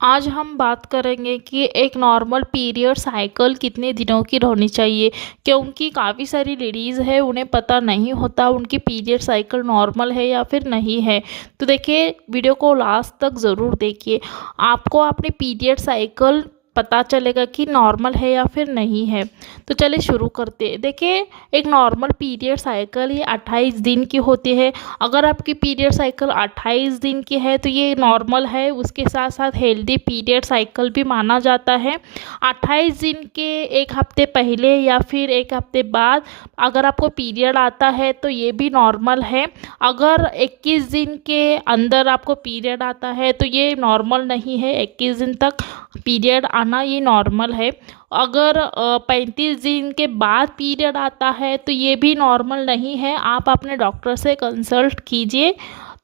आज हम बात करेंगे कि एक नॉर्मल पीरियड साइकिल कितने दिनों की होनी चाहिए, क्योंकि काफ़ी सारी लेडीज़ है उन्हें पता नहीं होता उनकी पीरियड साइकिल नॉर्मल है या फिर नहीं है। तो देखिए, वीडियो को लास्ट तक ज़रूर देखिए, आपको अपनी पीरियड साइकिल पता चलेगा कि नॉर्मल है या फिर नहीं है। तो चलिए शुरू करते हैं। देखिए, एक नॉर्मल पीरियड साइकिल ये 28 दिन की होती है। अगर आपकी पीरियड साइकिल 28 दिन की है तो ये नॉर्मल है, उसके साथ साथ हेल्दी पीरियड साइकिल भी माना जाता है। 28 दिन के एक हफ्ते पहले या फिर एक हफ्ते बाद अगर आपको पीरियड आता है तो ये भी नॉर्मल है। अगर 21 दिन के अंदर आपको पीरियड आता है तो ये नॉर्मल नहीं है। 21 दिन तक पीरियड आना ये नॉर्मल है। अगर 35 दिन के बाद पीरियड आता है तो ये भी नॉर्मल नहीं है। आप अपने डॉक्टर से कंसल्ट कीजिए,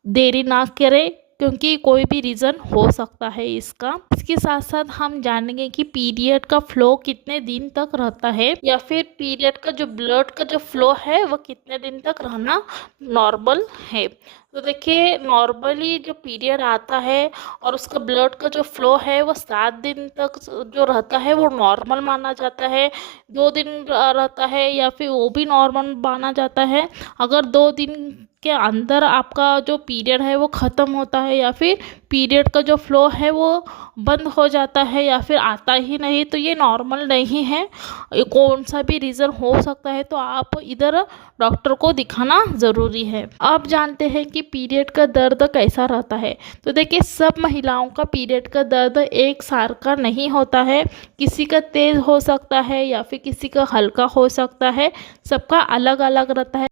देरी ना करें, क्योंकि कोई भी रीज़न हो सकता है इसका। इसके साथ साथ हम जानेंगे कि पीरियड का फ्लो कितने दिन तक रहता है, या फिर पीरियड का जो ब्लड का जो फ्लो है वो कितने दिन तक रहना नॉर्मल है। तो देखिए, नॉर्मली जो पीरियड आता है और उसका ब्लड का जो फ्लो है वो 7 दिन तक जो रहता है वो नॉर्मल माना जाता है। 2 दिन रहता है या फिर वो भी नॉर्मल माना जाता है। अगर 2 दिन के अंदर आपका जो पीरियड है वो ख़त्म होता है या फिर पीरियड का जो फ्लो है वो बंद हो जाता है या फिर आता ही नहीं, तो ये नॉर्मल नहीं है। ये कौन सा भी रीज़न हो सकता है, तो आप इधर डॉक्टर को दिखाना ज़रूरी है। अब जानते हैं कि पीरियड का दर्द कैसा रहता है। तो देखिए, सब महिलाओं का पीरियड का दर्द एक सार का नहीं होता है। किसी का तेज़ हो सकता है या फिर किसी का हल्का हो सकता है, सबका अलग अलग रहता है।